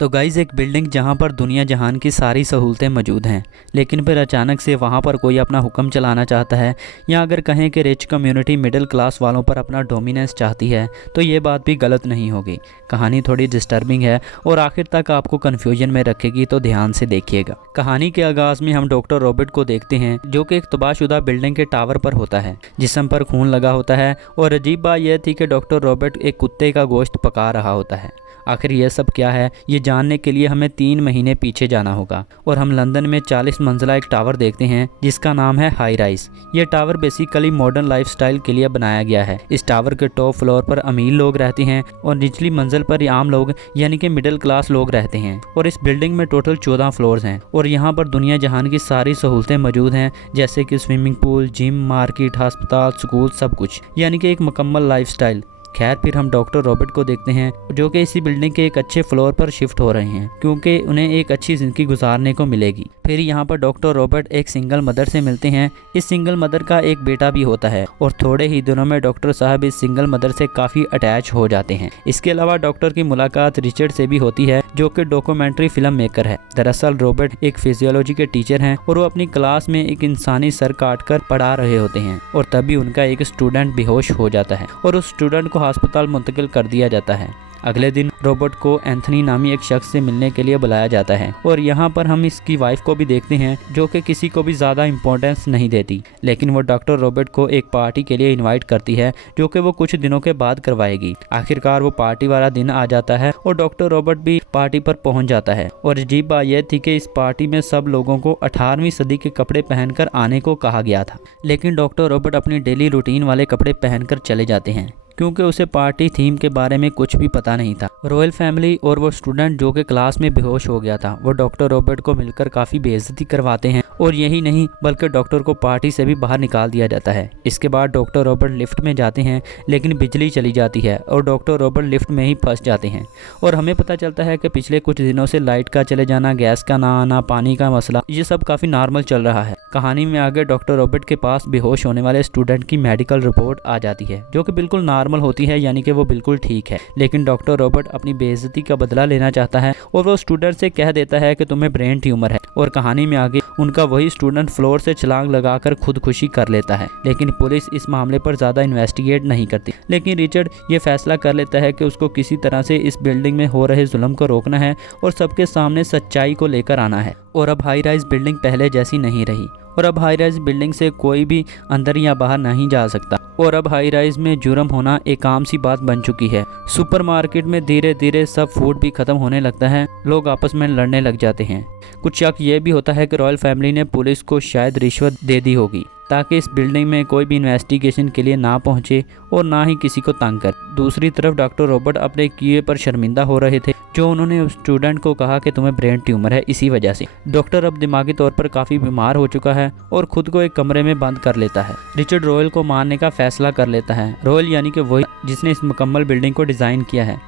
तो गाइज एक बिल्डिंग जहाँ पर दुनिया जहान की सारी सहूलतें मौजूद हैं, लेकिन फिर अचानक से वहाँ पर कोई अपना हुक्म चलाना चाहता है, या अगर कहें कि रिच कम्युनिटी मिडिल क्लास वालों पर अपना डोमिनेंस चाहती है, तो ये बात भी गलत नहीं होगी। कहानी थोड़ी डिस्टर्बिंग है और आखिर तक आपको कन्फ्यूजन में रखेगी, तो ध्यान से देखिएगा। कहानी के आगाज में हम डॉक्टर रॉबर्ट को देखते हैं, जो कि एक तबाहशुदा बिल्डिंग के टावर पर होता है, जिस्म पर खून लगा होता है। और अजीब बात यह थी कि डॉक्टर रॉबर्ट एक कुत्ते का गोश्त पका रहा होता है। आखिर यह सब क्या है, ये जानने के लिए हमें 3 महीने पीछे जाना होगा और हम लंदन में 40 मंजिला एक टावर देखते हैं, जिसका नाम है हाई राइज। ये टावर बेसिकली मॉडर्न लाइफस्टाइल के लिए बनाया गया है। इस टावर के टॉप फ्लोर पर अमीर लोग रहते हैं और निचली मंजिल पर आम लोग यानी कि मिडिल क्लास लोग रहते हैं। और इस बिल्डिंग में टोटल 14 फ्लोर्स हैं और यहाँ पर दुनिया जहान की सारी सहूलतें मौजूद हैं, जैसे कि स्विमिंग पूल, जिम, मार्केट, अस्पताल, स्कूल, सब कुछ, यानी कि एक मुकम्मल लाइफस्टाइल। खैर, फिर हम डॉक्टर रॉबर्ट को देखते हैं, जो कि इसी बिल्डिंग के एक अच्छे फ्लोर पर शिफ्ट हो रहे हैं, क्योंकि उन्हें एक अच्छी जिंदगी गुजारने को मिलेगी। फिर यहाँ पर डॉक्टर रॉबर्ट एक सिंगल मदर से मिलते हैं। इस सिंगल मदर का एक बेटा भी होता है और थोड़े ही दिनों में डॉक्टर साहब इस सिंगल मदर से काफ़ी अटैच हो जाते हैं। इसके अलावा डॉक्टर की मुलाकात रिचर्ड से भी होती है, जो कि डॉक्यूमेंट्री फिल्म मेकर है। दरअसल रॉबर्ट एक फिजियोलॉजी के टीचर हैं और वो अपनी क्लास में एक इंसानी सर काट कर पढ़ा रहे होते हैं, और तभी उनका एक स्टूडेंट बेहोश हो जाता है और उस स्टूडेंट को अस्पताल मुंतकिल कर दिया जाता है। अगले दिन रॉबर्ट को एंथनी नामी एक शख्स से मिलने के लिए बुलाया जाता है और यहाँ पर हम इसकी वाइफ को भी देखते हैं, जो कि किसी को भी ज़्यादा इम्पोर्टेंस नहीं देती, लेकिन वो डॉक्टर रॉबर्ट को एक पार्टी के लिए इनवाइट करती है, जो कि वो कुछ दिनों के बाद करवाएगी। आखिरकार वो पार्टी वाला दिन आ जाता है और डॉक्टर रॉबर्ट भी पार्टी पर पहुँच जाता है। और अजीब बात यह थी कि इस पार्टी में सब लोगों को 18वीं सदी के कपड़े पहनकर आने को कहा गया था, लेकिन डॉक्टर रॉबर्ट अपनी डेली रूटीन वाले कपड़े पहनकर चले जाते हैं, क्योंकि उसे पार्टी थीम के बारे में कुछ भी पता नहीं था। रॉयल फैमिली और वो स्टूडेंट जो कि क्लास में बेहोश हो गया था, वो डॉक्टर रॉबर्ट को मिलकर काफ़ी बेइज्जती करवाते हैं, और यही नहीं बल्कि डॉक्टर को पार्टी से भी बाहर निकाल दिया जाता है। इसके बाद डॉक्टर रॉबर्ट लिफ्ट में जाते हैं, लेकिन बिजली चली जाती है और डॉक्टर रॉबर्ट लिफ्ट में ही फंस जाते हैं। और हमें पता चलता है कि पिछले कुछ दिनों से लाइट का चले जाना, गैस का ना आना, पानी का मसला, ये सब काफ़ी नॉर्मल चल रहा है। कहानी में आगे डॉक्टर रॉबर्ट के पास बेहोश होने वाले स्टूडेंट की मेडिकल रिपोर्ट आ जाती है, जो कि बिल्कुल नॉर्मल होती है, यानी कि वो बिल्कुल ठीक है। लेकिन डॉक्टर रॉबर्ट अपनी बेइज्जती का बदला लेना चाहता है और वो स्टूडेंट से कह देता है कि तुम्हें ब्रेन ट्यूमर है। और कहानी में आगे उनका वही स्टूडेंट फ्लोर से छलांग लगाकर खुदकुशी कर लेता है, लेकिन पुलिस इस मामले पर ज़्यादा इन्वेस्टिगेट नहीं करती। लेकिन रिचर्ड ये फैसला कर लेता है कि उसको किसी तरह से इस बिल्डिंग में हो रहे जुल्म को रोकना है और सबके सामने सच्चाई को लेकर आना है। और अब हाई राइज बिल्डिंग पहले जैसी नहीं रही, और अब हाई राइज बिल्डिंग से कोई भी अंदर या बाहर नहीं जा सकता, और अब हाई राइज में जुर्म होना एक आम सी बात बन चुकी है। सुपरमार्केट में धीरे धीरे सब फूड भी खत्म होने लगता है, लोग आपस में लड़ने लग जाते हैं। कुछ शक ये भी होता है कि रॉयल फैमिली ने पुलिस को शायद रिश्वत दे दी होगी, ताकि इस बिल्डिंग में कोई भी इन्वेस्टिगेशन के लिए ना पहुंचे और ना ही किसी को तंग कर। दूसरी तरफ डॉक्टर रॉबर्ट अपने किए पर शर्मिंदा हो रहे थे, जो उन्होंने उस स्टूडेंट को कहा कि तुम्हें ब्रेन ट्यूमर है। इसी वजह से डॉक्टर अब दिमागी तौर पर काफ़ी बीमार हो चुका है और खुद को एक कमरे में बंद कर लेता है। रिचर्ड रॉयल को मारने का फैसला कर लेता है। रॉयल यानी कि वही जिसने इस मुकम्मल बिल्डिंग को डिज़ाइन किया है।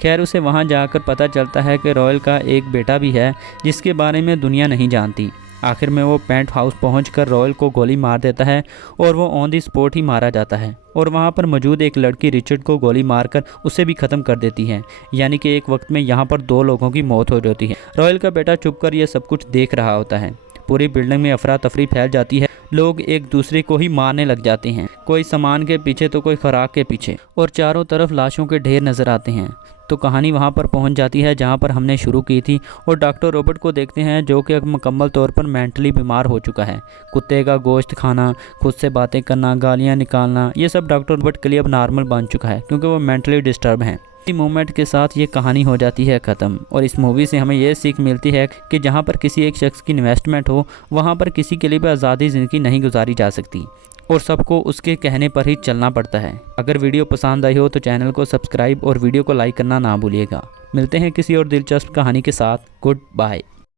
खैर, उसे वहाँ जाकर पता चलता है कि रॉयल का एक बेटा भी है, जिसके बारे में दुनिया नहीं जानती। आखिर में वो पेंट हाउस पहुंचकर रॉयल को गोली मार देता है और वो ऑन दी स्पॉट ही मारा जाता है। और वहाँ पर मौजूद एक लड़की रिचर्ड को गोली मारकर उसे भी ख़त्म कर देती है, यानी कि एक वक्त में यहाँ पर 2 लोगों की मौत हो जाती है। रॉयल का बेटा चुपकर ये सब कुछ देख रहा होता है। पूरी बिल्डिंग में अफरा तफरी फैल जाती है, लोग एक दूसरे को ही मारने लग जाते हैं, कोई सामान के पीछे तो कोई खुराक के पीछे, और चारों तरफ लाशों के ढेर नज़र आते हैं। तो कहानी वहाँ पर पहुँच जाती है जहाँ पर हमने शुरू की थी, और डॉक्टर रॉबर्ट को देखते हैं, जो कि मुकम्मल तौर पर मेंटली बीमार हो चुका है। कुत्ते का गोश्त खाना, खुद से बातें करना, गालियाँ निकालना, ये सब डॉक्टर रॉबर्ट के लिए अब नॉर्मल बन चुका है, क्योंकि वो मेंटली डिस्टर्ब हैं। इसी मोमेंट के साथ ये कहानी हो जाती है ख़त्म। और इस मूवी से हमें ये सीख मिलती है कि जहाँ पर किसी एक शख्स की इन्वेस्टमेंट हो, वहाँ पर किसी के लिए भी आज़ादी ज़िंदगी नहीं गुजारी जा सकती, और सबको उसके कहने पर ही चलना पड़ता है। अगर वीडियो पसंद आई हो तो चैनल को सब्सक्राइब और वीडियो को लाइक करना ना भूलिएगा। मिलते हैं किसी और दिलचस्प कहानी के साथ। Good bye.